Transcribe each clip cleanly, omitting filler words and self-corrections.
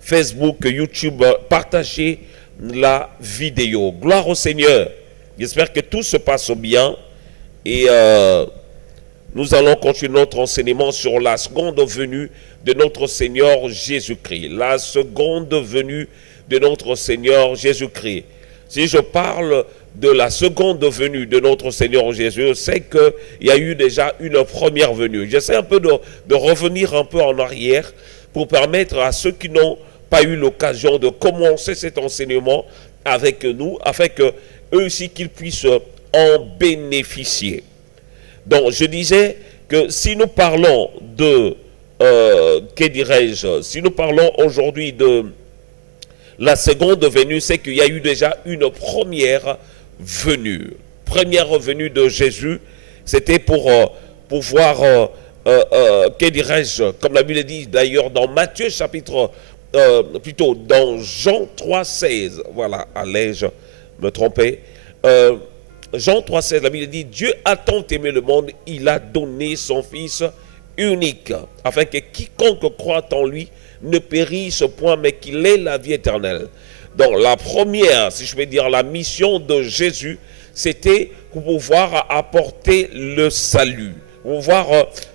Facebook, YouTube, partagez la vidéo. Gloire au Seigneur. J'espère que tout se passe bien et nous allons continuer notre enseignement sur la seconde venue de notre Seigneur Jésus-Christ. La seconde venue de notre Seigneur Jésus-Christ. Si je parle de la seconde venue de notre Seigneur Jésus, c'est qu'il y a eu déjà une première venue. J'essaie un peu de revenir un peu en arrière pour permettre à ceux qui n'ont pas eu l'occasion de commencer cet enseignement avec nous, afin que eux aussi qu'ils puissent en bénéficier. Donc je disais que si nous parlons de, si nous parlons aujourd'hui de la seconde venue, c'est qu'il y a eu déjà une première venue. Première venue de Jésus, c'était pour pouvoir, comme la Bible dit d'ailleurs dans Matthieu chapitre, plutôt dans Jean 3,16, voilà, allais-je me tromper, Jean 3,16, la Bible dit, Dieu a tant aimé le monde, il a donné son Fils unique, afin que quiconque croit en lui ne périsse point, mais qu'il ait la vie éternelle. Donc la première, si je vais dire, la mission de Jésus, c'était pour pouvoir apporter le salut, pour pouvoir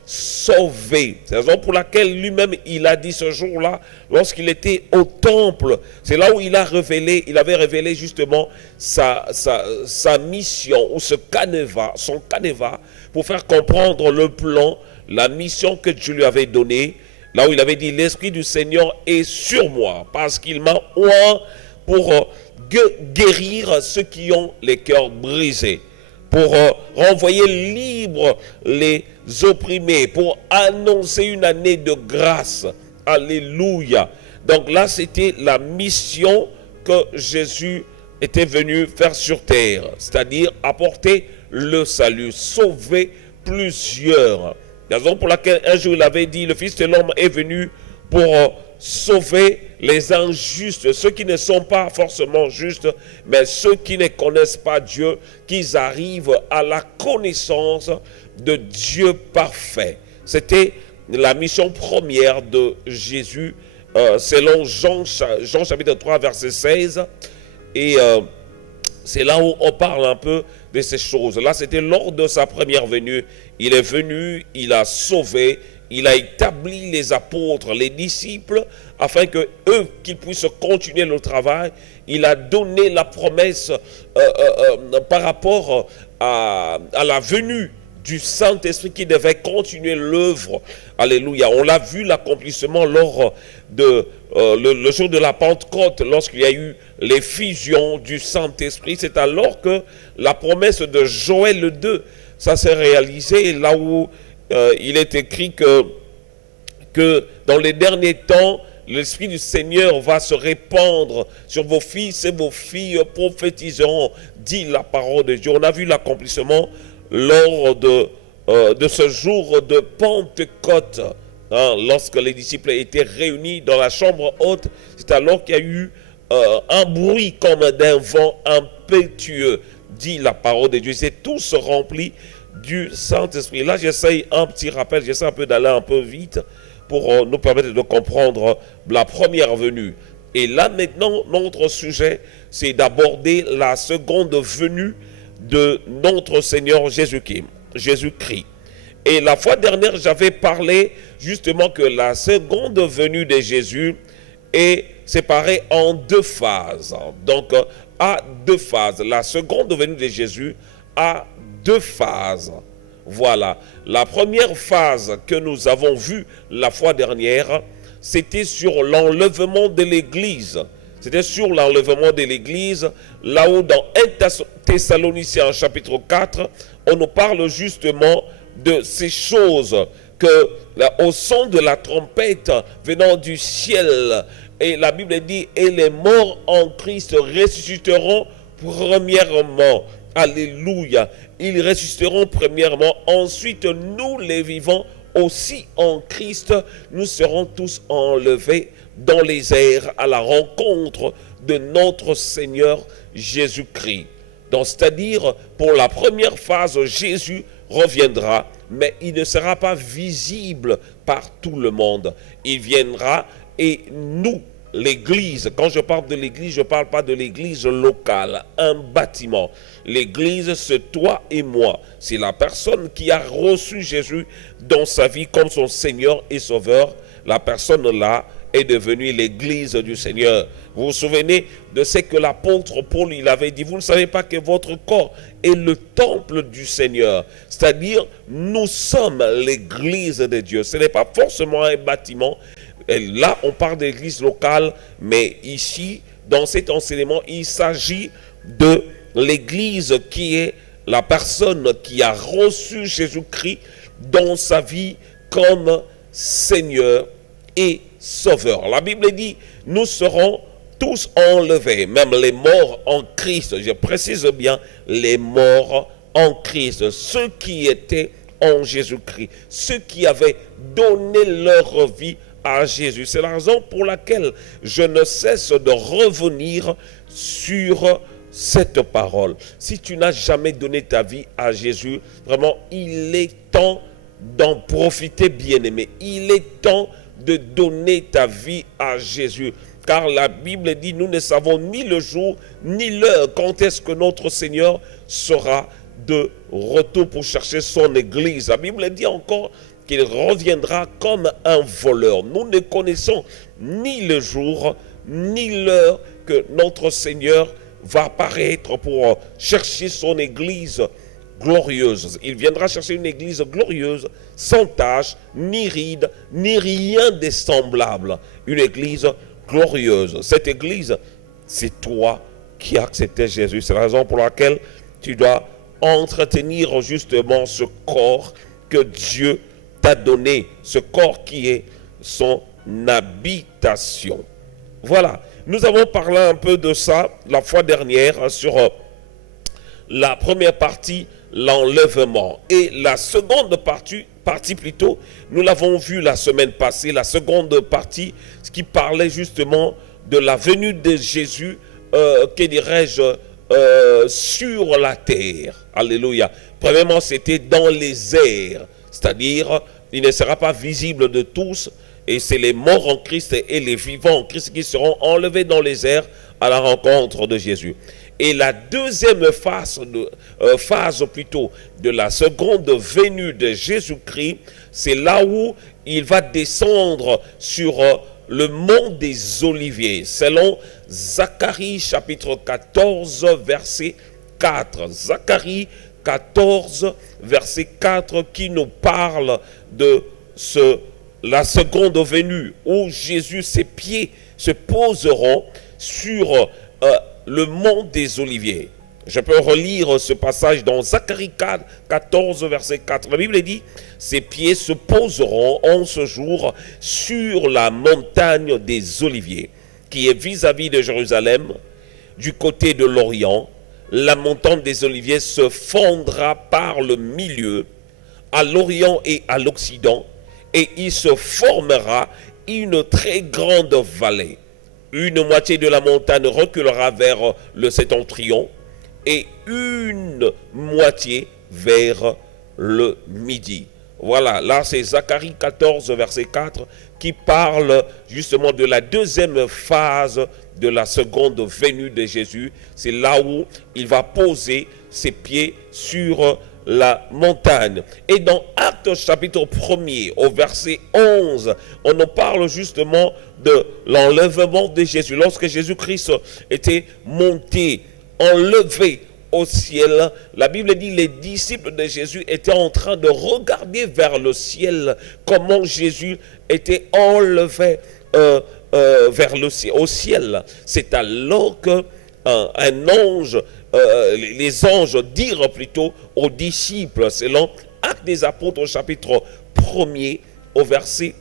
sauver. C'est la raison pour laquelle lui-même, il a dit ce jour-là, lorsqu'il était au temple, c'est là où il avait révélé justement sa mission, ou son canevas, pour faire comprendre le plan, la mission que Dieu lui avait donnée, là où il avait dit, l'Esprit du Seigneur est sur moi, parce qu'il m'a oint pour guérir ceux qui ont les cœurs brisés, pour renvoyer libres les opprimés, pour annoncer une année de grâce. Alléluia. Donc là, c'était la mission que Jésus était venu faire sur terre, c'est-à-dire apporter le salut, sauver plusieurs. La raison pour laquelle un jour il avait dit, le Fils de l'homme est venu pour sauver les injustes, ceux qui ne sont pas forcément justes, mais ceux qui ne connaissent pas Dieu, qu'ils arrivent à la connaissance de Dieu parfait. C'était la mission première de Jésus, selon Jean chapitre 3, verset 16, et c'est là où on parle un peu de ces choses. Là, c'était lors de sa première venue. Il est venu, il a sauvé, il a établi les apôtres, les disciples, afin que eux, qu'ils puissent continuer le travail. Il a donné la promesse par rapport à la venue du Saint-Esprit qui devait continuer l'œuvre. Alléluia. On l'a vu l'accomplissement lors de le jour de la Pentecôte, lorsqu'il y a eu l'effusion du Saint-Esprit. C'est alors que la promesse de Joël 2, ça s'est réalisé, là où il est écrit que dans les derniers temps, l'Esprit du Seigneur va se répandre sur vos fils et vos filles prophétiseront, dit la parole de Dieu. On a vu l'accomplissement lors de ce jour de Pentecôte, lorsque les disciples étaient réunis dans la chambre haute. C'est alors qu'il y a eu un bruit comme d'un vent impétueux, dit la parole de Dieu. C'est tous remplis du Saint-Esprit. Là, j'essaye un petit rappel, j'essaie un peu d'aller un peu vite pour nous permettre de comprendre la première venue. Et là, maintenant, notre sujet, c'est d'aborder la seconde venue de notre Seigneur Jésus-Christ. Et la fois dernière, j'avais parlé justement que la seconde venue de Jésus est séparée en deux phases. Donc, à deux phases. La seconde venue de Jésus a deux phases. Voilà. La première phase que nous avons vue la fois dernière, c'était sur l'enlèvement de l'Église. C'était sur l'enlèvement de l'Église, là où dans 1 Thessaloniciens chapitre 4, on nous parle justement de ces choses que au son de la trompette venant du ciel, et la Bible dit, et les morts en Christ ressusciteront premièrement. Alléluia. Ils ressusciteront premièrement. Ensuite, nous les vivants aussi en Christ, nous serons tous enlevés dans les airs à la rencontre de notre Seigneur Jésus-Christ. Donc, c'est-à-dire, pour la première phase, Jésus reviendra, mais il ne sera pas visible par tout le monde. Il viendra Et nous, l'église, quand je parle de l'église, je ne parle pas de l'église locale, un bâtiment. L'église, c'est toi et moi. C'est la personne qui a reçu Jésus dans sa vie comme son Seigneur et Sauveur. La personne-là est devenue l'église du Seigneur. Vous vous souvenez de ce que l'apôtre Paul il avait dit, vous ne savez pas que votre corps est le temple du Seigneur. C'est-à-dire, nous sommes l'église de Dieu. Ce n'est pas forcément un bâtiment. Et là, on parle d'église locale, mais ici, dans cet enseignement, il s'agit de l'église qui est la personne qui a reçu Jésus-Christ dans sa vie comme Seigneur et Sauveur. La Bible dit, nous serons tous enlevés, même les morts en Christ. Je précise bien, les morts en Christ, ceux qui étaient en Jésus-Christ, ceux qui avaient donné leur vie à Jésus. C'est la raison pour laquelle je ne cesse de revenir sur cette parole. Si tu n'as jamais donné ta vie à Jésus, vraiment, il est temps d'en profiter, bien-aimé. Il est temps de donner ta vie à Jésus. Car la Bible dit, nous ne savons ni le jour, ni l'heure, quand est-ce que notre Seigneur sera de retour pour chercher son église. La Bible dit encore qu'il reviendra comme un voleur. Nous ne connaissons ni le jour, ni l'heure que notre Seigneur va apparaître pour chercher son église glorieuse. Il viendra chercher une église glorieuse, sans tache, ni ride, ni rien de semblable. Une église glorieuse. Cette église, c'est toi qui as accepté Jésus. C'est la raison pour laquelle tu dois entretenir justement ce corps que Dieu t'a donné, ce corps qui est son habitation. Voilà, nous avons parlé un peu de ça la fois dernière sur la première partie, l'enlèvement. Et la seconde partie plutôt, nous l'avons vu la semaine passée, la seconde partie, ce qui parlait justement de la venue de Jésus, que dirais-je, sur la terre. Alléluia. Premièrement, c'était dans les airs, c'est-à-dire, il ne sera pas visible de tous, et c'est les morts en Christ et les vivants en Christ qui seront enlevés dans les airs à la rencontre de Jésus. Et la deuxième phase de la seconde venue de Jésus-Christ, c'est là où il va descendre sur le mont des Oliviers, selon Zacharie chapitre 14, verset 4. Zacharie 14, verset 4, qui nous parle de la seconde venue, où Jésus, ses pieds se poseront sur le mont des Oliviers. Je peux relire ce passage dans Zacharie 14, verset 4. La Bible dit, ses pieds se poseront en ce jour sur la montagne des Oliviers, qui est vis-à-vis de Jérusalem, du côté de l'Orient. La montagne des Oliviers se fondra par le milieu, à l'Orient et à l'Occident, et il se formera une très grande vallée. Une moitié de la montagne reculera vers le septentrion et une moitié vers le midi. Voilà, là c'est Zacharie 14, verset 4, qui parle justement de la deuxième phase de la seconde venue de Jésus. C'est là où il va poser ses pieds sur la montagne. Et dans Actes chapitre 1er au verset 11, on nous parle justement de l'enlèvement de Jésus. Lorsque Jésus-Christ était monté, enlevé au ciel, la Bible dit les disciples de Jésus étaient en train de regarder vers le ciel, comment Jésus était enlevé vers le ciel, au ciel. C'est alors que un ange, les anges dirent plutôt aux disciples, selon Actes des Apôtres au chapitre 1er au verset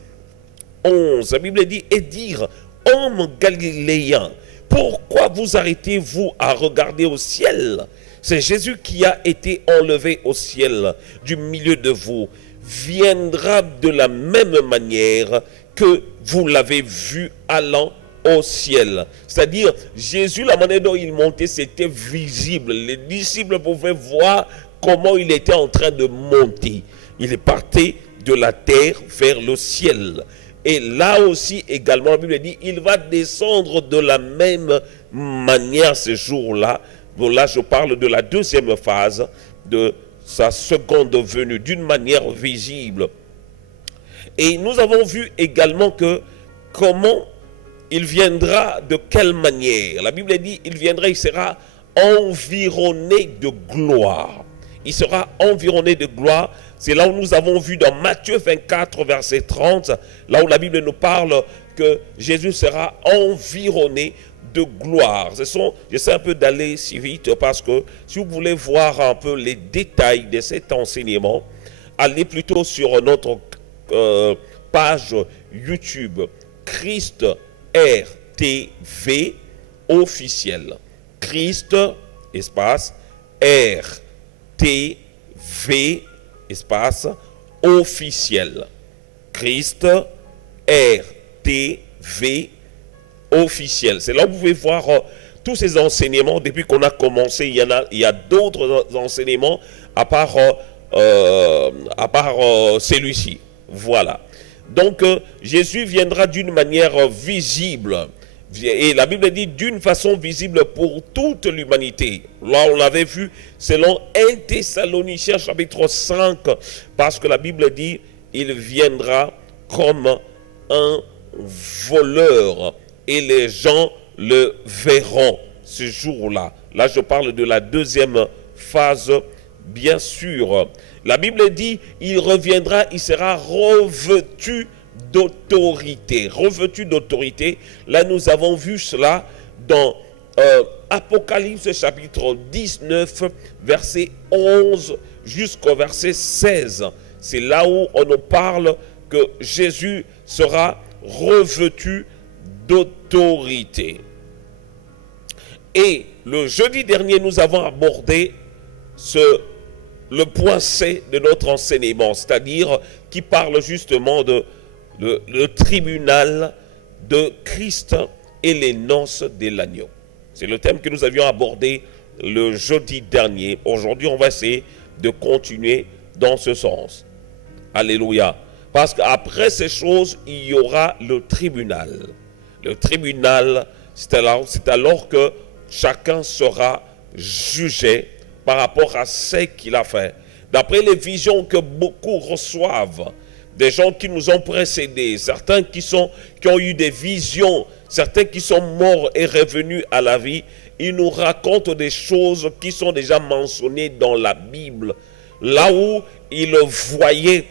11. La Bible dit, et dire, hommes galiléens, pourquoi vous arrêtez-vous à regarder au ciel? C'est Jésus qui a été enlevé au ciel du milieu de vous. Viendra de la même manière que vous l'avez vu allant au ciel. C'est-à-dire, Jésus, la manière dont il montait, c'était visible. Les disciples pouvaient voir comment il était en train de monter. Il est parti de la terre vers le ciel. Et là aussi également, la Bible dit, il va descendre de la même manière ce jour-là. Bon, là, je parle de la deuxième phase de sa seconde venue, d'une manière visible. Et nous avons vu également que comment il viendra, de quelle manière. La Bible dit, il viendra, il sera environné de gloire. Il sera environné de gloire. C'est là où nous avons vu dans Matthieu 24, verset 30, là où la Bible nous parle que Jésus sera environné de gloire. J'essaie un peu d'aller si vite parce que si vous voulez voir un peu les détails de cet enseignement, allez plutôt sur notre page YouTube Christ RTV officiel. Christ, espace, RTV, espace, officiel. Christ, RTV, officiel. C'est là où vous pouvez voir tous ces enseignements. Depuis qu'on a commencé, il y a d'autres enseignements à part celui-ci. Voilà. Donc, Jésus viendra d'une manière visible. Et la Bible dit d'une façon visible pour toute l'humanité. Là, on l'avait vu selon 1 Thessaloniciens chapitre 5. Parce que la Bible dit, il viendra comme un voleur. Et les gens le verront ce jour-là. Là, je parle de la deuxième phase, bien sûr. La Bible dit, il reviendra, il sera revêtu d'autorité. Revêtu d'autorité. Là, nous avons vu cela dans Apocalypse chapitre 19, verset 11 jusqu'au verset 16. C'est là où on nous parle que Jésus sera revêtu d'autorité. Et le jeudi dernier, nous avons abordé le point C de notre enseignement, c'est-à-dire qui parle justement le tribunal de Christ et les noces de l'agneau. C'est le thème que nous avions abordé le jeudi dernier. Aujourd'hui, on va essayer de continuer dans ce sens. Alléluia. Parce qu'après ces choses, il y aura le tribunal. Le tribunal, c'est alors que chacun sera jugé par rapport à ce qu'il a fait. D'après les visions que beaucoup reçoivent, des gens qui nous ont précédés, certains qui ont eu des visions, certains qui sont morts et revenus à la vie, ils nous racontent des choses qui sont déjà mentionnées dans la Bible. Là où ils voyaient,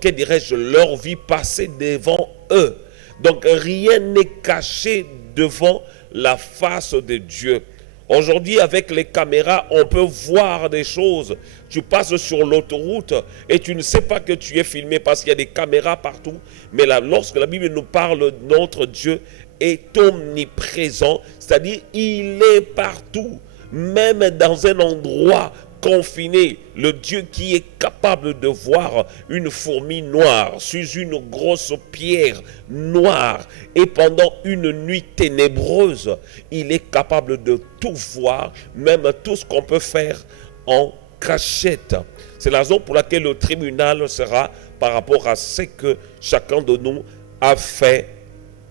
que dirais-je, leur vie passer devant eux. Donc rien n'est caché devant la face de Dieu. Aujourd'hui, avec les caméras, on peut voir des choses. Tu passes sur l'autoroute et tu ne sais pas que tu es filmé parce qu'il y a des caméras partout. Mais là, lorsque la Bible nous parle, notre Dieu est omniprésent, c'est-à-dire il est partout, même dans un endroit confiné. Le Dieu qui est capable de voir une fourmi noire sur une grosse pierre noire et pendant une nuit ténébreuse, il est capable de tout voir, même tout ce qu'on peut faire en cachette. C'est la raison pour laquelle le tribunal sera par rapport à ce que chacun de nous a fait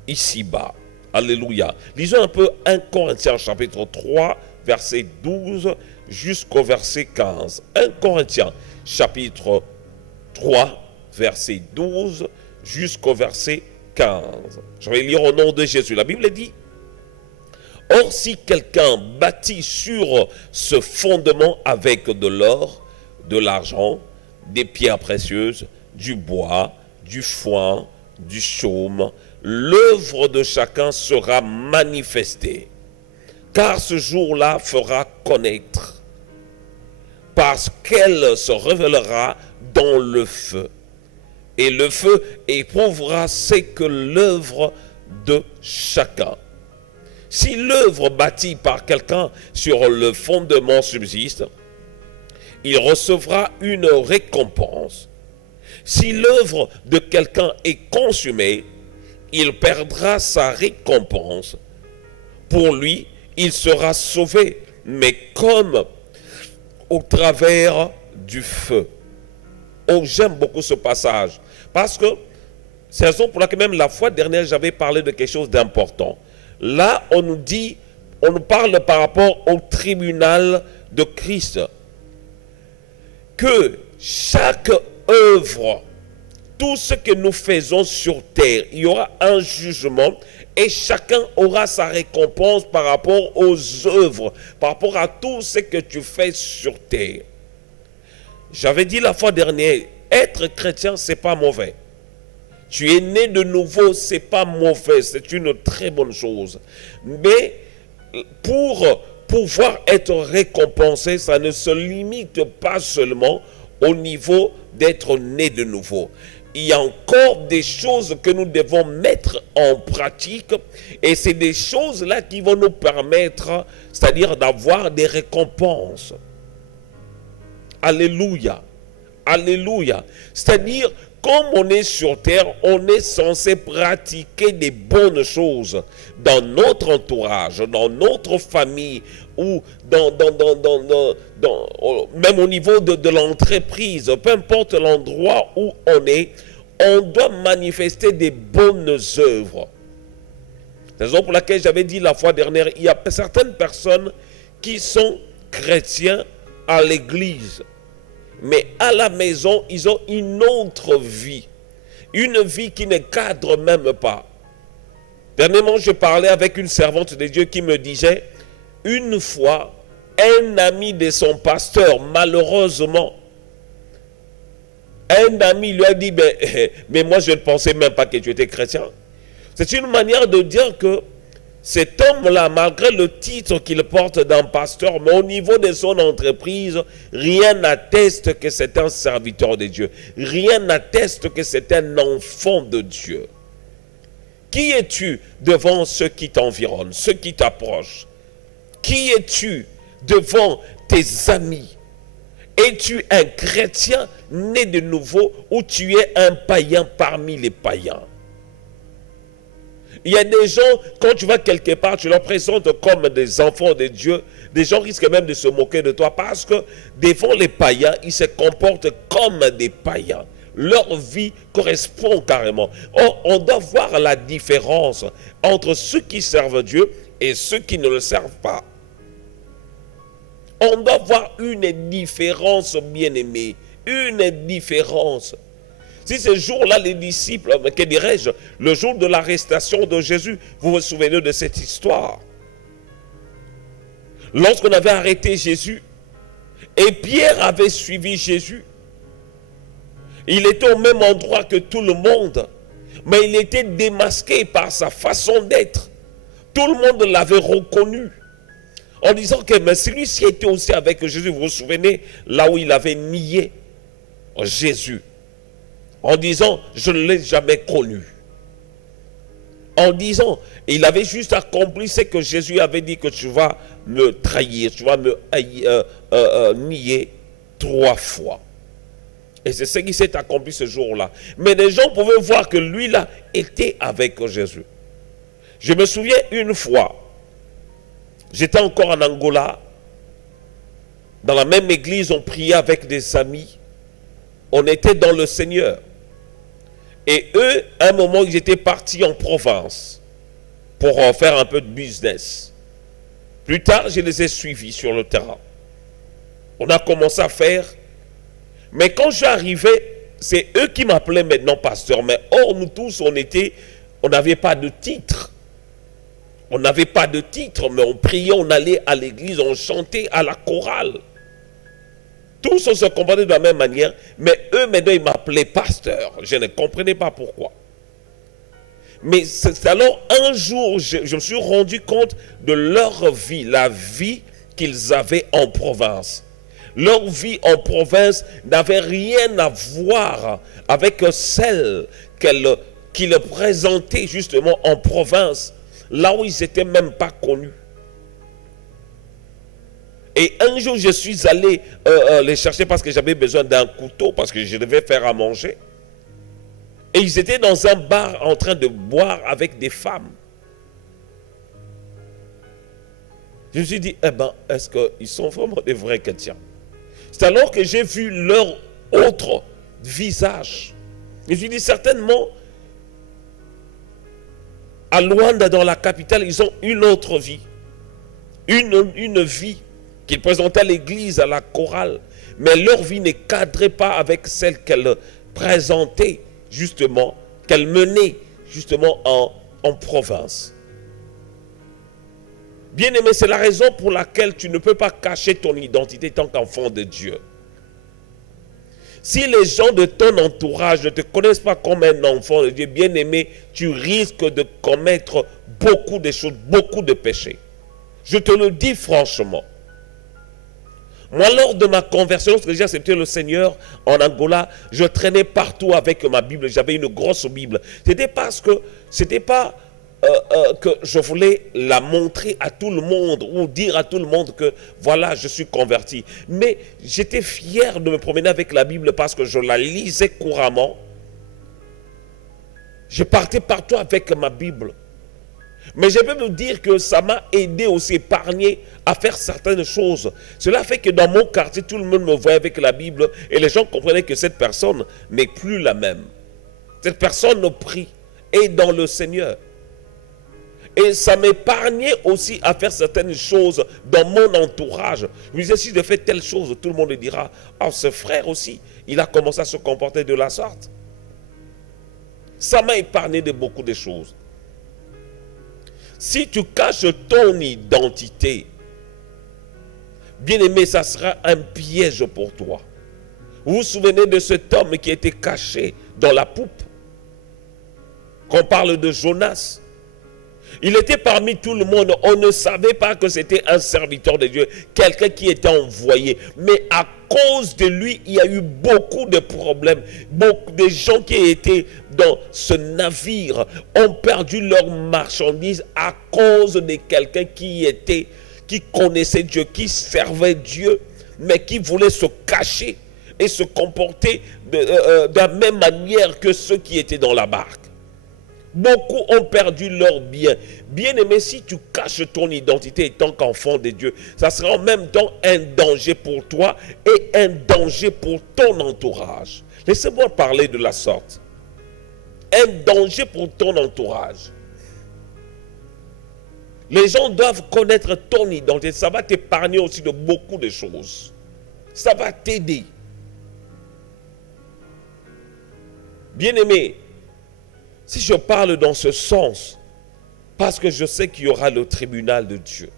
ici-bas. Alléluia. Lisons un peu 1 Corinthiens chapitre 3, verset 12 jusqu'au verset 15. 1 Corinthiens chapitre 3, verset 12 jusqu'au verset 15. Je vais lire au nom de Jésus. La Bible dit: or, si quelqu'un bâtit sur ce fondement avec de l'or, de l'argent, des pierres précieuses, du bois, du foin, du chaume, l'œuvre de chacun sera manifestée, car ce jour-là fera connaître, parce qu'elle se révélera dans le feu. Et le feu éprouvera ce que l'œuvre de chacun. Si l'œuvre bâtie par quelqu'un sur le fondement subsiste, il recevra une récompense. Si l'œuvre de quelqu'un est consumée, il perdra sa récompense. Pour lui, il sera sauvé, mais comme au travers du feu. Oh, j'aime beaucoup ce passage, parce que C'est la raison pour laquelle même la fois dernière, j'avais parlé de quelque chose d'important. Là, on nous dit, on nous parle par rapport au tribunal de Christ. Que chaque œuvre, tout ce que nous faisons sur terre, il y aura un jugement et chacun aura sa récompense par rapport aux œuvres, par rapport à tout ce que tu fais sur terre. J'avais dit la fois dernière, être chrétien, c'est pas mauvais. Tu es né de nouveau, c'est pas mauvais, c'est une très bonne chose. Mais pour pouvoir être récompensé, ça ne se limite pas seulement au niveau d'être né de nouveau. Il y a encore des choses que nous devons mettre en pratique et c'est des choses-là qui vont nous permettre, c'est-à-dire d'avoir des récompenses. Alléluia. Alléluia. C'est-à-dire, comme on est sur terre, on est censé pratiquer des bonnes choses dans notre entourage, dans notre famille, ou même au niveau de l'entreprise, peu importe l'endroit où on doit manifester des bonnes œuvres. C'est la raison pour laquelle j'avais dit la fois dernière, il y a certaines personnes qui sont chrétiens à l'église, mais à la maison, ils ont une autre vie. Une vie qui ne cadre même pas. Dernièrement, je parlais avec une servante de Dieu qui me disait, une fois, un ami de son pasteur, malheureusement, un ami lui a dit, mais moi je ne pensais même pas que tu étais chrétien. C'est une manière de dire que cet homme-là, malgré le titre qu'il porte d'un pasteur, mais au niveau de son entreprise, rien n'atteste que c'est un serviteur de Dieu. Rien n'atteste que c'est un enfant de Dieu. Qui es-tu devant ceux qui t'environnent, ceux qui t'approchent? Qui es-tu devant tes amis? Es-tu un chrétien né de nouveau ou tu es un païen parmi les païens? Il y a des gens, quand tu vas quelque part, tu leur présentes comme des enfants de Dieu. Des gens risquent même de se moquer de toi parce que devant les païens, ils se comportent comme des païens. Leur vie correspond carrément. Or, on doit voir la différence entre ceux qui servent Dieu et ceux qui ne le servent pas. On doit voir une différence, bien-aimés. Une différence. Si ce jour-là, les disciples, que dirais-je, le jour de l'arrestation de Jésus, vous vous souvenez de cette histoire. Lorsqu'on avait arrêté Jésus, et Pierre avait suivi Jésus, il était au même endroit que tout le monde, mais il était démasqué par sa façon d'être. Tout le monde l'avait reconnu. En disant que mais celui-ci était aussi avec Jésus, vous vous souvenez, là où il avait nié Jésus. En disant, je ne l'ai jamais connu. En disant, il avait juste accompli ce que Jésus avait dit, que tu vas me trahir, tu vas me nier 3 fois. Et c'est ce qui s'est accompli ce jour-là. Mais les gens pouvaient voir que lui-là était avec Jésus. Je me souviens une fois, j'étais encore en Angola, dans la même église, on priait avec des amis, on était dans le Seigneur. Et eux, à un moment, ils étaient partis en province pour faire un peu de business. Plus tard, je les ai suivis sur le terrain. On a commencé à faire. Mais quand j'arrivais, c'est eux qui m'appelaient maintenant pasteur. Mais or, nous tous, on n'avait pas de titre. On n'avait pas de titre, mais on priait, on allait à l'église, on chantait à la chorale. Tous on se comportait de la même manière, mais eux, maintenant, ils m'appelaient pasteur. Je ne comprenais pas pourquoi. Mais c'est alors, un jour, je me suis rendu compte de leur vie, la vie qu'ils avaient en province. Leur vie en province n'avait rien à voir avec celle qu'ils présentaient justement en province, là où ils n'étaient même pas connus. Et un jour, je suis allé les chercher parce que j'avais besoin d'un couteau, parce que je devais faire à manger. Et ils étaient dans un bar en train de boire avec des femmes. Je me suis dit, est-ce qu'ils sont vraiment des vrais chrétiens? C'est alors que j'ai vu leur autre visage. Je me suis dit, certainement, À Luanda, dans la capitale, ils ont une autre vie. Une vie qu'ils présentaient à l'église, à la chorale. Mais leur vie ne cadrait pas avec celle qu'elle présentait, justement, qu'elle menait, justement, en province. Bien-aimé, c'est la raison pour laquelle tu ne peux pas cacher ton identité tant qu'enfant de Dieu. Si les gens de ton entourage ne te connaissent pas comme un enfant de Dieu, bien-aimé, tu risques de commettre beaucoup de choses, beaucoup de péchés. Je te le dis franchement. Moi, lors de ma conversion, lorsque j'ai accepté le Seigneur en Angola, je traînais partout avec ma Bible. J'avais une grosse Bible. C'était parce que c'était pas que je voulais la montrer à tout le monde ou dire à tout le monde que voilà, je suis converti. Mais j'étais fier de me promener avec la Bible parce que je la lisais couramment. Je partais partout avec ma Bible. Mais je peux me dire que ça m'a aidé aussi, épargné à faire certaines choses. Cela fait que dans mon quartier, tout le monde me voyait avec la Bible et les gens comprenaient que cette personne n'est plus la même. Cette personne ne prie est dans le Seigneur. Et ça m'épargnait aussi à faire certaines choses dans mon entourage. Je me disais, si je fais telle chose, tout le monde dira, ah, ce frère aussi, il a commencé à se comporter de la sorte. Ça m'a épargné de beaucoup de choses. Si tu caches ton identité, bien-aimé, ça sera un piège pour toi. Vous vous souvenez de cet homme qui était caché dans la poupe? Qu'on parle de Jonas. Il était parmi tout le monde. On ne savait pas que c'était un serviteur de Dieu, quelqu'un qui était envoyé. Mais à cause de lui, il y a eu beaucoup de problèmes. Beaucoup de gens qui étaient dans ce navire ont perdu leurs marchandises à cause de quelqu'un qui connaissait Dieu, qui servait Dieu, mais qui voulait se cacher et se comporter de la même manière que ceux qui étaient dans la barque. Beaucoup ont perdu leur bien. Bien-aimé, si tu caches ton identité en tant qu'enfant de Dieu, ça sera en même temps un danger pour toi et un danger pour ton entourage. Laissez-moi parler de la sorte. Un danger pour ton entourage. Les gens doivent connaître ton identité. Ça va t'épargner aussi de beaucoup de choses. Ça va t'aider. Bien-aimé, si je parle dans ce sens, parce que je sais qu'il y aura le tribunal de Dieu,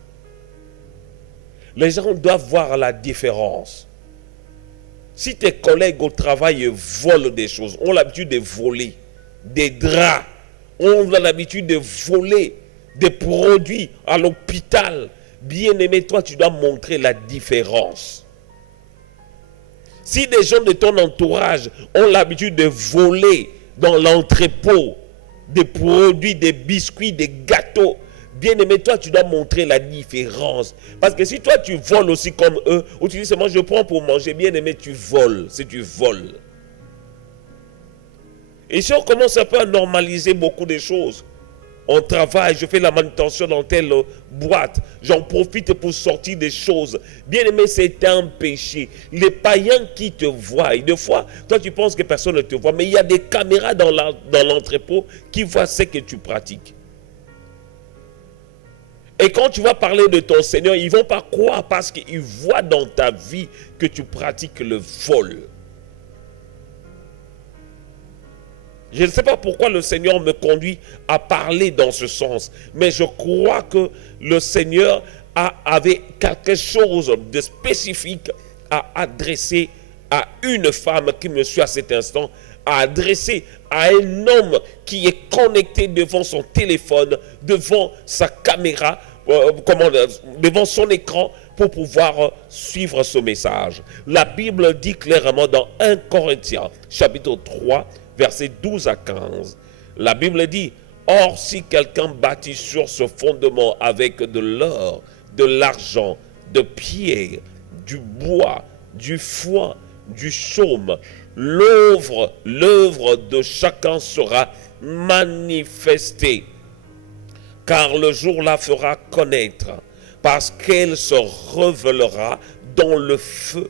les gens doivent voir la différence. Si tes collègues au travail volent des choses, ont l'habitude de voler des draps, ont l'habitude de voler des produits à l'hôpital, bien aimé, toi tu dois montrer la différence. Si des gens de ton entourage ont l'habitude de voler dans l'entrepôt des produits, des biscuits, des gâteaux, bien aimé, toi tu dois montrer la différence. Parce que si toi tu voles aussi comme eux, ou tu dis seulement je prends pour manger, bien aimé, tu voles, c'est tu voles. Et si on commence un peu à normaliser beaucoup de choses, on travaille, je fais la manutention dans telle boîte, j'en profite pour sortir des choses. Bien aimé, c'est un péché. Les païens qui te voient, et des fois, toi tu penses que personne ne te voit, mais il y a des caméras dans l'entrepôt qui voient ce que tu pratiques. Et quand tu vas parler de ton Seigneur, ils ne vont pas croire parce qu'ils voient dans ta vie que tu pratiques le vol. Je ne sais pas pourquoi le Seigneur me conduit à parler dans ce sens, mais je crois que le Seigneur avait quelque chose de spécifique à adresser à une femme qui me suit à cet instant, à adresser à un homme qui est connecté devant son téléphone, devant sa caméra, devant son écran pour pouvoir suivre ce message. La Bible dit clairement dans 1 Corinthiens, chapitre 3, versets 12 à 15, la Bible dit, « Or, si quelqu'un bâtit sur ce fondement avec de l'or, de l'argent, de pierre, du bois, du foin, du chaume, l'œuvre de chacun sera manifestée, car le jour la fera connaître, parce qu'elle se révélera dans le feu,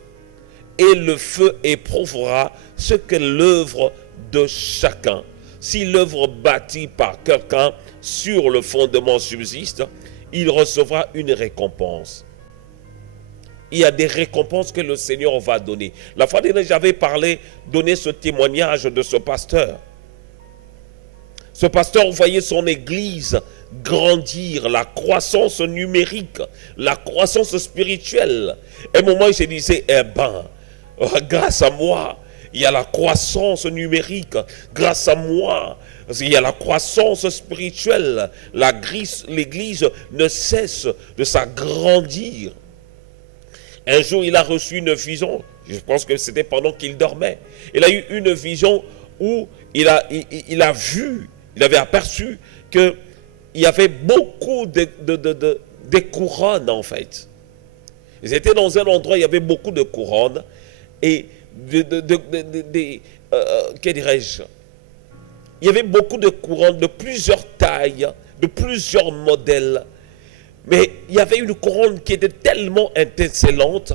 et le feu éprouvera ce que l'œuvre de chacun. Si l'œuvre bâtie par quelqu'un sur le fondement subsiste, il recevra une récompense. Il y a des récompenses que le Seigneur va donner. La fois dernière, j'avais donné ce témoignage de ce pasteur. Ce pasteur voyait son église grandir, la croissance numérique, la croissance spirituelle. À un moment, il se disait, grâce à moi, il y a la croissance numérique. Grâce à moi, il y a la croissance spirituelle. L'église ne cesse de s'agrandir. Un jour, il a reçu une vision. Je pense que c'était pendant qu'il dormait. Il a eu une vision où il avait aperçu qu'il y avait beaucoup de couronnes, en fait. Ils étaient dans un endroit où il y avait beaucoup de couronnes et que dirais-je? Il y avait beaucoup de couronnes de plusieurs tailles, de plusieurs modèles. Mais il y avait une couronne qui était tellement étincelante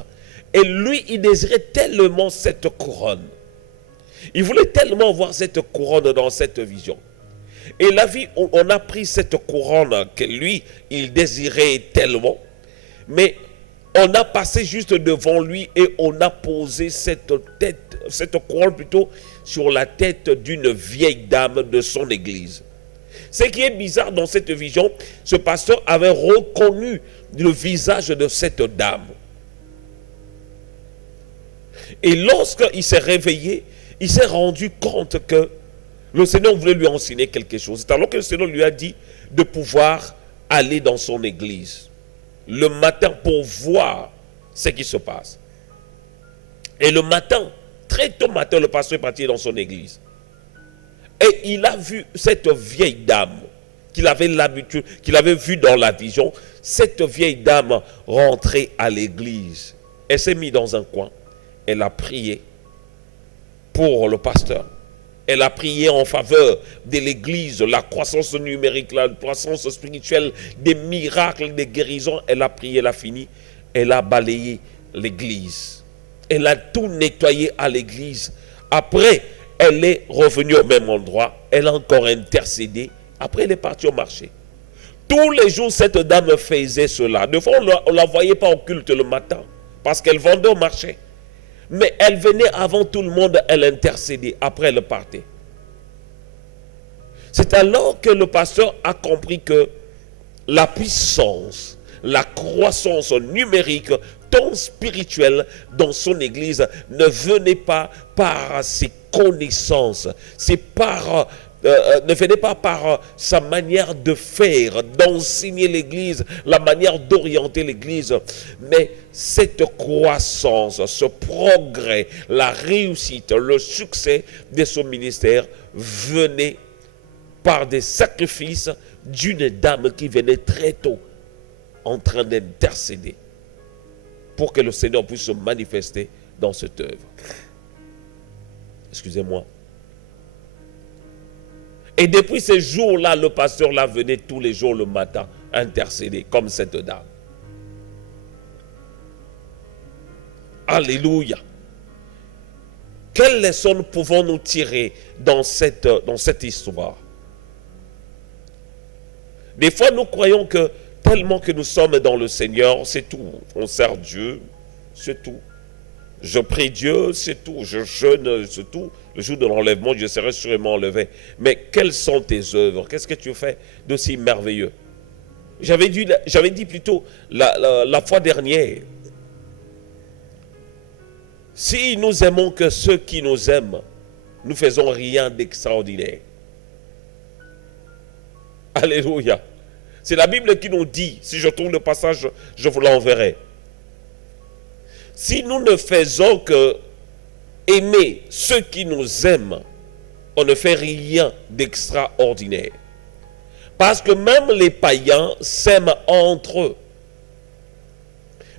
et lui, il désirait tellement cette couronne. Il voulait tellement voir cette couronne dans cette vision. Et la vie, on a pris cette couronne que lui, il désirait tellement, mais on a passé juste devant lui et on a posé cette couronne plutôt sur la tête d'une vieille dame de son église. Ce qui est bizarre dans cette vision, ce pasteur avait reconnu le visage de cette dame. Et lorsqu'il s'est réveillé, il s'est rendu compte que le Seigneur voulait lui enseigner quelque chose. C'est alors que le Seigneur lui a dit de pouvoir aller dans son église le matin pour voir ce qui se passe. Et le matin, très tôt matin, le pasteur est parti dans son église. Et il a vu cette vieille dame qu'il avait vue dans la vision. Cette vieille dame rentrer à l'église. Elle s'est mise dans un coin. Elle a prié pour le pasteur. Elle a prié en faveur de l'église, la croissance numérique, la croissance spirituelle, des miracles, des guérisons. Elle a prié, elle a fini. Elle a balayé l'église. Elle a tout nettoyé à l'église. Après, elle est revenue au même endroit. Elle a encore intercédé. Après, elle est partie au marché. Tous les jours, cette dame faisait cela. Des fois, on ne la voyait pas au culte le matin parce qu'elle vendait au marché. Mais elle venait avant tout le monde, elle intercédait. Après, elle partait. C'est alors que le pasteur a compris que la puissance, la croissance numérique, tant spirituelle dans son église ne venait pas par ses connaissances, ne venait pas par sa manière de faire, d'enseigner l'église, la manière d'orienter l'église, mais cette croissance, ce progrès, la réussite, le succès de son ministère venait par des sacrifices d'une dame qui venait très tôt en train d'intercéder pour que le Seigneur puisse se manifester dans cette œuvre. Excusez-moi. Et depuis ce jour-là, le pasteur là venait tous les jours le matin intercéder comme cette dame. Alléluia. Quelle leçon pouvons-nous tirer dans cette histoire? Des fois, nous croyons que tellement que nous sommes dans le Seigneur, c'est tout. On sert Dieu, c'est tout. Je prie Dieu, c'est tout. Je jeûne, c'est tout. Le jour de l'enlèvement, je serai sûrement enlevé. Mais quelles sont tes œuvres? Qu'est-ce que tu fais de si merveilleux? J'avais dit plutôt la fois dernière, si nous aimons que ceux qui nous aiment, nous faisons rien d'extraordinaire. Alléluia. C'est la Bible qui nous dit, si je trouve le passage, je vous l'enverrai. Si nous ne faisons que aimer ceux qui nous aiment, on ne fait rien d'extraordinaire. Parce que même les païens s'aiment entre eux.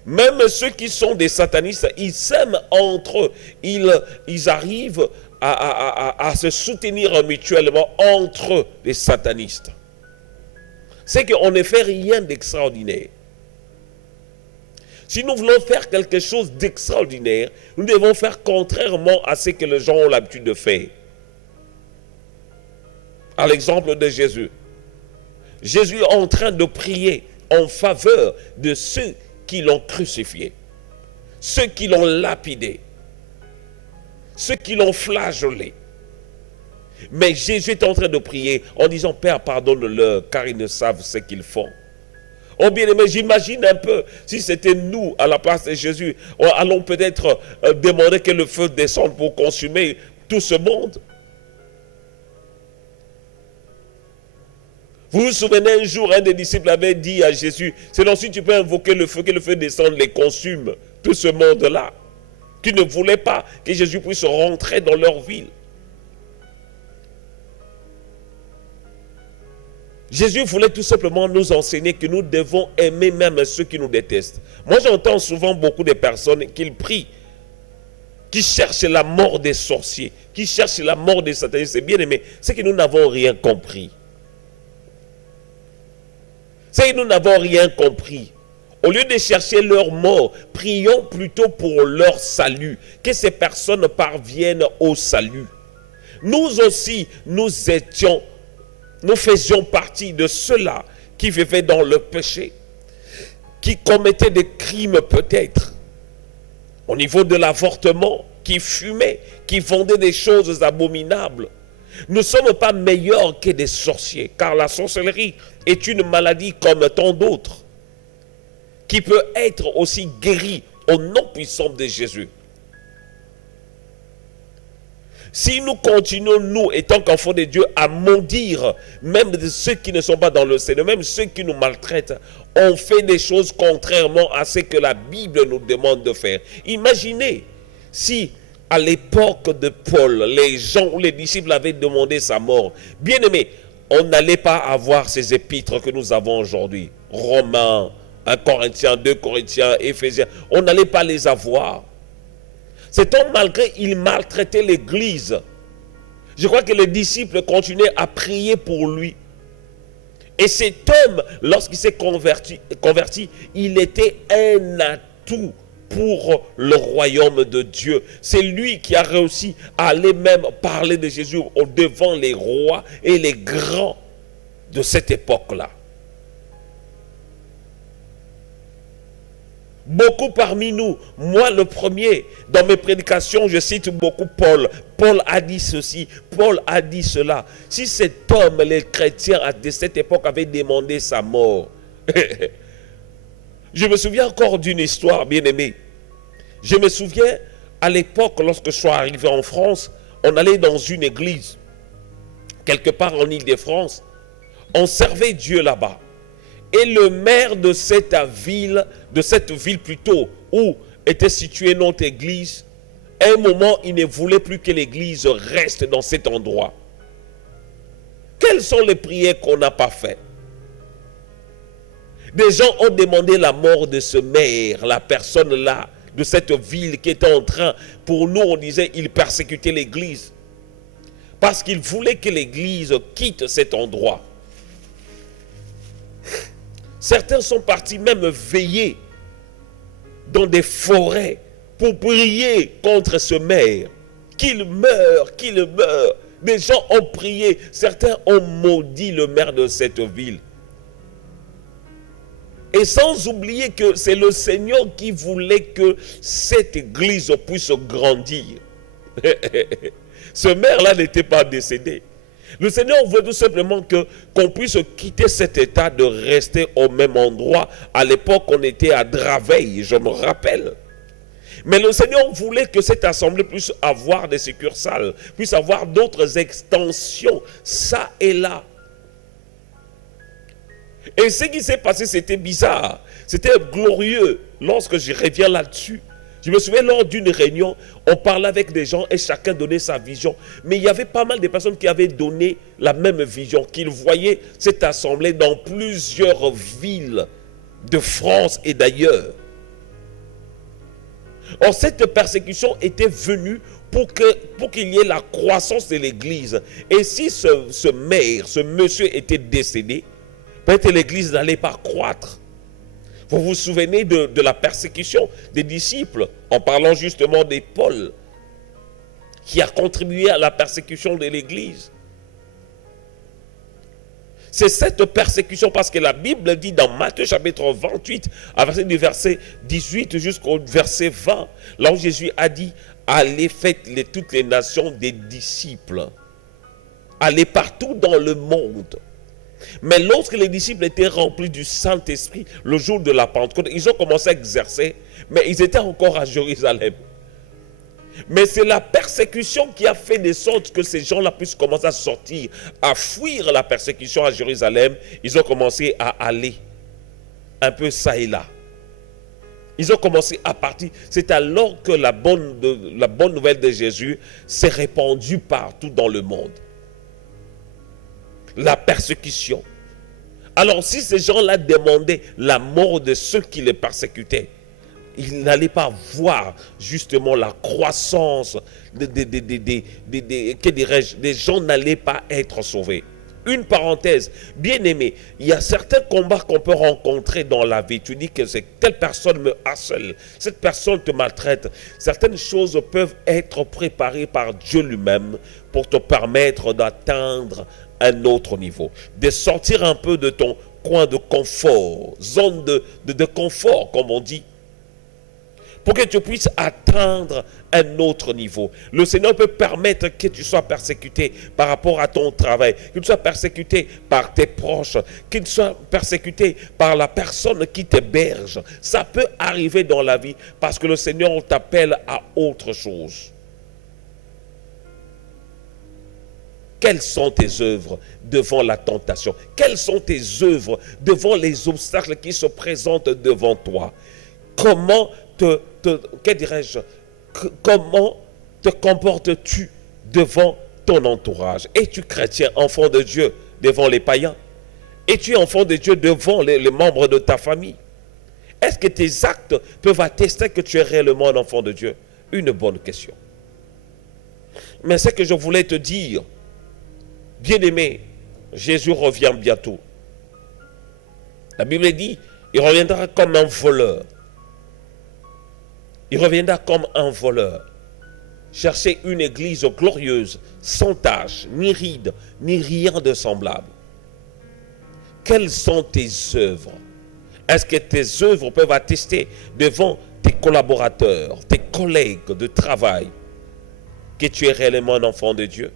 Même ceux qui sont des satanistes, ils s'aiment entre eux. Ils arrivent à se soutenir mutuellement entre eux, les satanistes. C'est qu'on ne fait rien d'extraordinaire. Si nous voulons faire quelque chose d'extraordinaire, nous devons faire contrairement à ce que les gens ont l'habitude de faire. À l'exemple de Jésus. Jésus est en train de prier en faveur de ceux qui l'ont crucifié, ceux qui l'ont lapidé, ceux qui l'ont flagellé. Mais Jésus est en train de prier en disant, Père, pardonne-leur, car ils ne savent ce qu'ils font. Oh bien-aimé, j'imagine un peu, si c'était nous à la place de Jésus, allons peut-être demander que le feu descende pour consumer tout ce monde. Vous vous souvenez, un jour, un des disciples avait dit à Jésus, sinon si tu peux invoquer le feu, que le feu descende, les consume, tout ce monde-là, qui ne voulait pas que Jésus puisse rentrer dans leur ville. Jésus voulait tout simplement nous enseigner que nous devons aimer même ceux qui nous détestent. Moi, j'entends souvent beaucoup de personnes qui prient, qui cherchent la mort des sorciers, qui cherchent la mort des satanistes. C'est bien aimé, c'est que nous n'avons rien compris. C'est que nous n'avons rien compris. Au lieu de chercher leur mort, prions plutôt pour leur salut, que ces personnes parviennent au salut. Nous aussi, nous faisions partie de ceux-là qui vivaient dans le péché, qui commettaient des crimes peut-être, au niveau de l'avortement, qui fumaient, qui vendaient des choses abominables. Nous ne sommes pas meilleurs que des sorciers, car la sorcellerie est une maladie comme tant d'autres, qui peut être aussi guérie au nom puissant de Jésus. Si nous continuons, nous, étant qu'enfants de Dieu, à maudire même de ceux qui ne sont pas dans le Seigneur, même ceux qui nous maltraitent, on fait des choses contrairement à ce que la Bible nous demande de faire. Imaginez si à l'époque de Paul, les gens ou les disciples avaient demandé sa mort. Bien aimé, on n'allait pas avoir ces épîtres que nous avons aujourd'hui. Romains, 1 Corinthiens, 2 Corinthiens, Éphésiens, on n'allait pas les avoir. Cet homme, malgré il maltraitait l'église, je crois que les disciples continuaient à prier pour lui. Et cet homme, lorsqu'il s'est converti, il était un atout pour le royaume de Dieu. C'est lui qui a réussi à aller même parler de Jésus devant les rois et les grands de cette époque-là. Beaucoup parmi nous, moi le premier, dans mes prédications, je cite beaucoup Paul. Paul a dit ceci, Paul a dit cela. Si cet homme, les chrétiens de cette époque avaient demandé sa mort, je me souviens encore d'une histoire, bien aimée. Je me souviens, à l'époque, lorsque je suis arrivé en France, on allait dans une église, quelque part en Île-de-France, on servait Dieu là-bas. Et le maire de cette ville plutôt, où était située notre église, à un moment, il ne voulait plus que l'église reste dans cet endroit. Quelles sont les prières qu'on n'a pas faites? Des gens ont demandé la mort de ce maire, la personne là, de cette ville qui était en train, pour nous on disait, il persécutait l'église. Parce qu'il voulait que l'église quitte cet endroit. Certains sont partis même veiller dans des forêts pour prier contre ce maire. Qu'il meure, qu'il meure. Des gens ont prié, certains ont maudit le maire de cette ville. Et sans oublier que c'est le Seigneur qui voulait que cette église puisse grandir. Ce maire-là n'était pas décédé. Le Seigneur veut tout simplement qu'on puisse quitter cet état de rester au même endroit. À l'époque, on était à Draveil, je me rappelle. Mais le Seigneur voulait que cette assemblée puisse avoir des succursales, puisse avoir d'autres extensions, ça et là. Et ce qui s'est passé, c'était bizarre. C'était glorieux. Lorsque je reviens là-dessus, je me souviens lors d'une réunion, on parlait avec des gens et chacun donnait sa vision. Mais il y avait pas mal de personnes qui avaient donné la même vision, qu'ils voyaient cette assemblée dans plusieurs villes de France et d'ailleurs. Or, cette persécution était venue pour qu'il y ait la croissance de l'église. Et si ce maire, ce monsieur était décédé, peut-être l'église n'allait pas croître. Vous vous souvenez de la persécution des disciples, en parlant justement de Paul, qui a contribué à la persécution de l'église. C'est cette persécution, parce que la Bible dit dans Matthieu chapitre 28, à partir du verset 18 jusqu'au verset 20, là où Jésus a dit, allez, faites toutes les nations des disciples. Allez partout dans le monde. Mais lorsque les disciples étaient remplis du Saint-Esprit, le jour de la Pentecôte, ils ont commencé à exercer, mais ils étaient encore à Jérusalem. Mais c'est la persécution qui a fait de sorte que ces gens-là puissent commencer à sortir, à fuir la persécution à Jérusalem. Ils ont commencé à aller un peu ça et là. Ils ont commencé à partir. C'est alors que la bonne nouvelle de Jésus s'est répandue partout dans le monde. La persécution. Alors si ces gens-là demandaient la mort de ceux qui les persécutaient, ils n'allaient pas voir justement la croissance que dirais-je, des gens n'allaient pas être sauvés. Une parenthèse, bien aimé, il y a certains combats qu'on peut rencontrer dans la vie. Tu dis que telle personne me harcèle, cette personne te maltraite. Certaines choses peuvent être préparées par Dieu lui-même pour te permettre d'atteindre un autre niveau, de sortir un peu de ton coin de confort, zone de confort comme on dit, pour que tu puisses atteindre un autre niveau. Le Seigneur peut permettre que tu sois persécuté par rapport à ton travail, que tu sois persécuté par tes proches, que tu sois persécuté par la personne qui t'héberge. Ça peut arriver dans la vie parce que le Seigneur t'appelle à autre chose. Quelles sont tes œuvres devant la tentation? Quelles sont tes œuvres devant les obstacles qui se présentent devant toi? Comment comment te comportes-tu devant ton entourage? Es-tu chrétien, enfant de Dieu, devant les païens? Es-tu enfant de Dieu devant les membres de ta famille? Est-ce que tes actes peuvent attester que tu es réellement un enfant de Dieu? Une bonne question. Mais ce que je voulais te dire, bien-aimé, Jésus revient bientôt. La Bible dit, il reviendra comme un voleur. Il reviendra comme un voleur. Cherchez une église glorieuse, sans tache, ni ride, ni rien de semblable. Quelles sont tes œuvres? Est-ce que tes œuvres peuvent attester devant tes collaborateurs, tes collègues de travail, que tu es réellement un enfant de Dieu?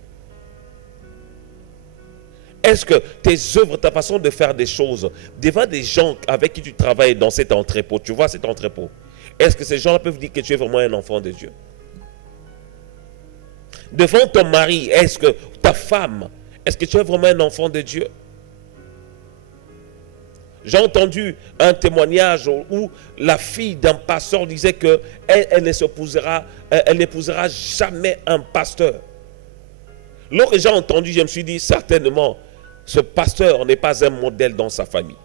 Est-ce que tes œuvres, ta façon de faire des choses, devant des gens avec qui tu travailles dans cet entrepôt, tu vois cet entrepôt, est-ce que ces gens-là peuvent dire que tu es vraiment un enfant de Dieu? Devant ton mari, est-ce que ta femme, est-ce que tu es vraiment un enfant de Dieu? J'ai entendu un témoignage où la fille d'un pasteur disait qu'elle n'épousera jamais un pasteur. Lorsque j'ai entendu, je me suis dit certainement, ce pasteur n'est pas un modèle dans sa famille.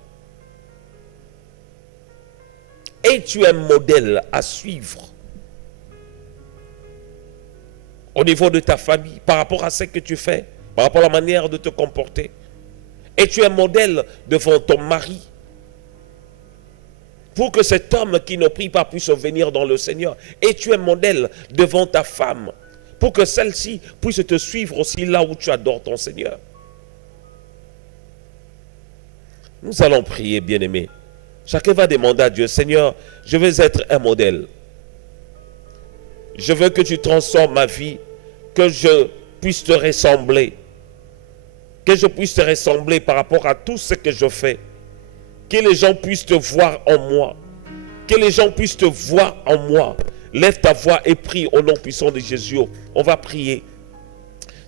Es-tu un modèle à suivre au niveau de ta famille, par rapport à ce que tu fais, par rapport à la manière de te comporter? Es-tu un modèle devant ton mari, pour que cet homme qui ne prie pas puisse venir dans le Seigneur? Es-tu un modèle devant ta femme, pour que celle-ci puisse te suivre aussi là où tu adores ton Seigneur? Nous allons prier, bien-aimés. Chacun va demander à Dieu, Seigneur, je veux être un modèle. Je veux que tu transformes ma vie, que je puisse te ressembler. Que je puisse te ressembler par rapport à tout ce que je fais. Que les gens puissent te voir en moi. Que les gens puissent te voir en moi. Lève ta voix et prie au nom puissant de Jésus. On va prier.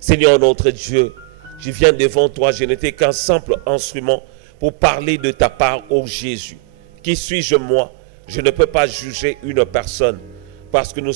Seigneur notre Dieu, je viens devant toi, je n'étais qu'un simple instrument pour parler de ta part, ô Jésus. Qui suis-je moi? Je ne peux pas juger une personne parce que nous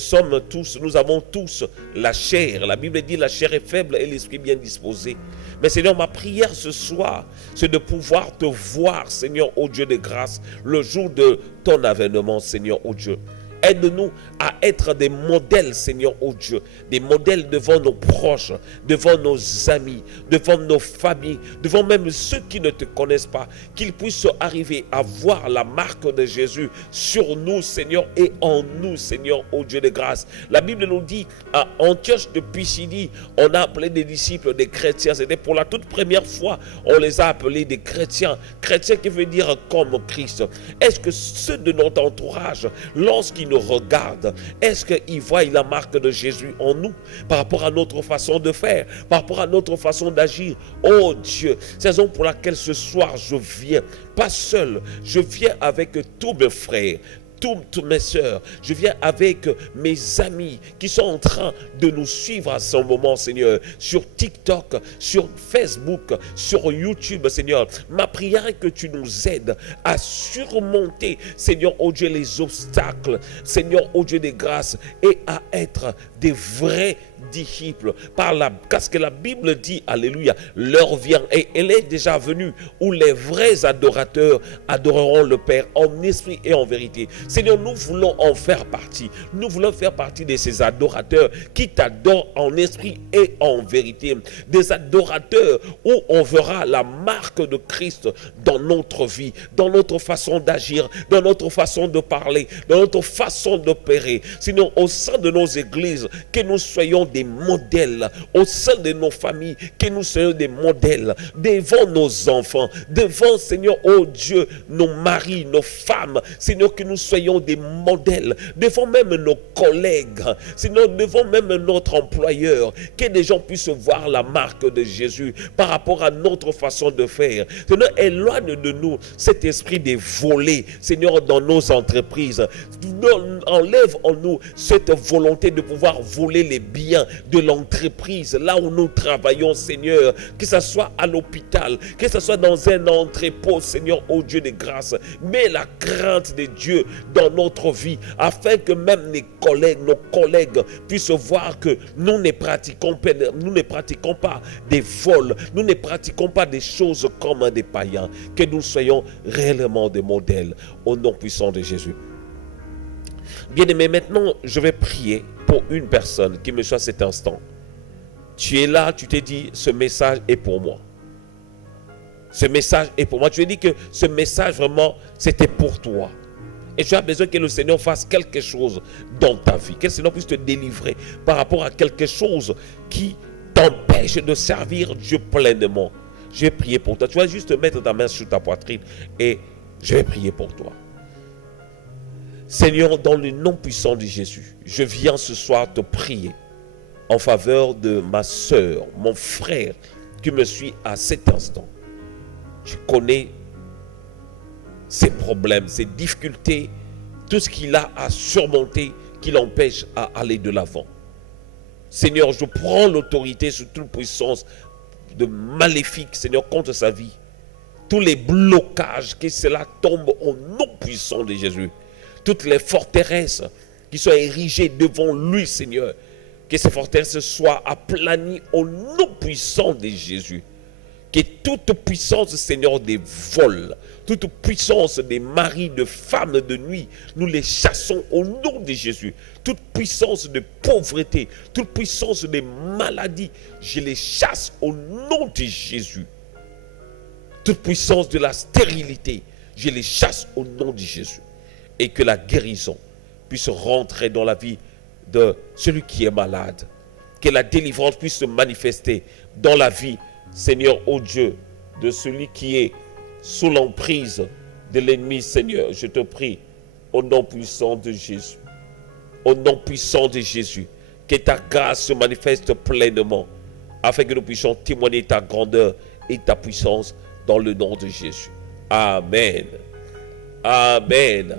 avons tous la chair. La Bible dit la chair est faible et l'esprit bien disposé. Mais Seigneur, ma prière ce soir, c'est de pouvoir te voir, Seigneur, ô Dieu de grâce, le jour de ton avènement, Seigneur, ô Dieu. Aide-nous à être des modèles, Seigneur, oh Dieu, des modèles devant nos proches, devant nos amis, devant nos familles, devant même ceux qui ne te connaissent pas, qu'ils puissent arriver à voir la marque de Jésus sur nous, Seigneur, et en nous, Seigneur, ô Dieu de grâce. La Bible nous dit, à Antioche de Pisidie, on a appelé des disciples des chrétiens. C'était pour la toute première fois, on les a appelés des chrétiens. Chrétiens qui veut dire comme Christ. Est-ce que ceux de notre entourage, lorsqu'ils nous regardent, est-ce qu'ils voient la marque de Jésus en nous, par rapport à notre façon de faire, par rapport à notre façon d'agir? Oh Dieu, c'est la raison pour laquelle ce soir je viens, pas seul, je viens avec tous mes frères, toutes mes sœurs, je viens avec mes amis qui sont en train de nous suivre à ce moment, Seigneur, sur TikTok, sur Facebook, sur YouTube, Seigneur. Ma prière est que tu nous aides à surmonter, Seigneur, oh Dieu, les obstacles, Seigneur, oh Dieu des grâces, et à être des vrais disciples, parce que la Bible dit, alléluia, l'heure vient et elle est déjà venue où les vrais adorateurs adoreront le Père en esprit et en vérité. Seigneur, nous voulons en faire partie. Nous voulons faire partie de ces adorateurs qui t'adorent en esprit et en vérité. Des adorateurs où on verra la marque de Christ dans notre vie, dans notre façon d'agir, dans notre façon de parler, dans notre façon d'opérer. Sinon, au sein de nos églises, que nous soyons des modèles, au sein de nos familles, que nous soyons des modèles devant nos enfants, devant, Seigneur, oh Dieu, nos maris, nos femmes, Seigneur, que nous soyons des modèles devant même nos collègues, Seigneur, devant même notre employeur, que les gens puissent voir la marque de Jésus par rapport à notre façon de faire. Seigneur, éloigne de nous cet esprit des volets, Seigneur, dans nos entreprises. Enlève en nous cette volonté de pouvoir voler les biens de l'entreprise, là où nous travaillons, Seigneur, que ce soit à l'hôpital, que ce soit dans un entrepôt, Seigneur, ô Dieu de grâce. Mets la crainte de Dieu dans notre vie, afin que même nos collègues puissent voir que nous ne pratiquons pas des vols, nous ne pratiquons pas des choses comme des païens, que nous soyons réellement des modèles au nom puissant de Jésus. Bien-aimé, maintenant, je vais prier pour une personne qui me soit cet instant. Tu es là, tu t'es dit, ce message est pour moi. Ce message est pour moi. Tu as dit que ce message, vraiment, c'était pour toi. Et tu as besoin que le Seigneur fasse quelque chose dans ta vie. Que le Seigneur puisse te délivrer par rapport à quelque chose qui t'empêche de servir Dieu pleinement. Je vais prier pour toi. Tu vas juste mettre ta main sur ta poitrine et je vais prier pour toi. Seigneur, dans le nom puissant de Jésus, je viens ce soir te prier en faveur de ma soeur, mon frère qui me suit à cet instant. Tu connais ses problèmes, ses difficultés, tout ce qu'il a à surmonter qui l'empêche à aller de l'avant. Seigneur, je prends l'autorité sur toute puissance de maléfique, Seigneur, contre sa vie. Tous les blocages, que cela tombe au nom puissant de Jésus. Toutes les forteresses qui sont érigées devant lui, Seigneur, que ces forteresses soient aplanies au nom puissant de Jésus. Que toute puissance, Seigneur, des vols, toute puissance des maris, de femmes de nuit, nous les chassons au nom de Jésus. Toute puissance de pauvreté, toute puissance des maladies, je les chasse au nom de Jésus. Toute puissance de la stérilité, je les chasse au nom de Jésus. Et que la guérison puisse rentrer dans la vie de celui qui est malade. Que la délivrance puisse se manifester dans la vie, Seigneur, ô Dieu, de celui qui est sous l'emprise de l'ennemi, Seigneur. Je te prie, au nom puissant de Jésus. Au nom puissant de Jésus, que ta grâce se manifeste pleinement, afin que nous puissions témoigner ta grandeur et ta puissance dans le nom de Jésus. Amen. Amen.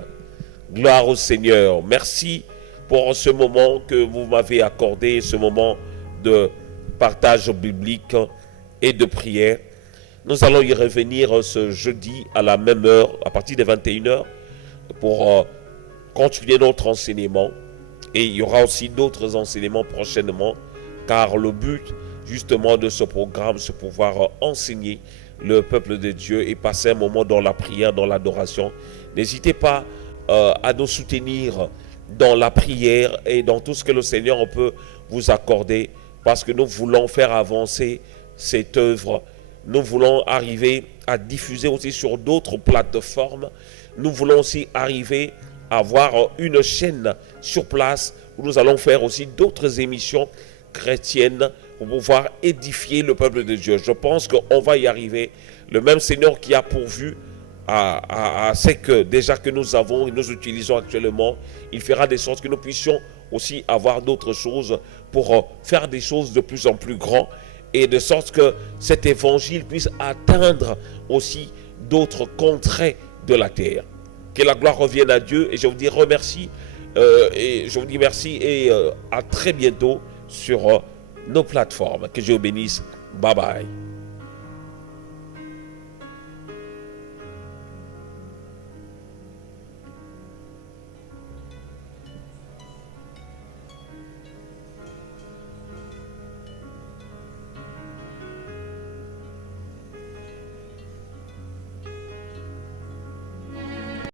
Gloire au Seigneur. Merci pour ce moment que vous m'avez accordé, ce moment de partage biblique et de prière. Nous allons y revenir ce jeudi à la même heure, à partir de 21h, pour continuer notre enseignement. Et il y aura aussi d'autres enseignements prochainement, car le but justement de ce programme, c'est pouvoir enseigner le peuple de Dieu et passer un moment dans la prière, dans l'adoration. N'hésitez pas à nous soutenir dans la prière et dans tout ce que le Seigneur peut vous accorder, parce que nous voulons faire avancer cette œuvre. Nous voulons arriver à diffuser aussi sur d'autres plateformes. Nous voulons aussi arriver à avoir une chaîne sur place où nous allons faire aussi d'autres émissions chrétiennes pour pouvoir édifier le peuple de Dieu. Je pense qu'on va y arriver. Le même Seigneur qui a pourvu à ce que déjà que nous avons et nous utilisons actuellement, il fera de sorte que nous puissions aussi avoir d'autres choses pour faire des choses de plus en plus grandes, et de sorte que cet évangile puisse atteindre aussi d'autres contrées de la terre. Que la gloire revienne à Dieu, et je vous dis remercie, et je vous dis merci, et à très bientôt sur nos plateformes. Que Dieu bénisse. Bye bye.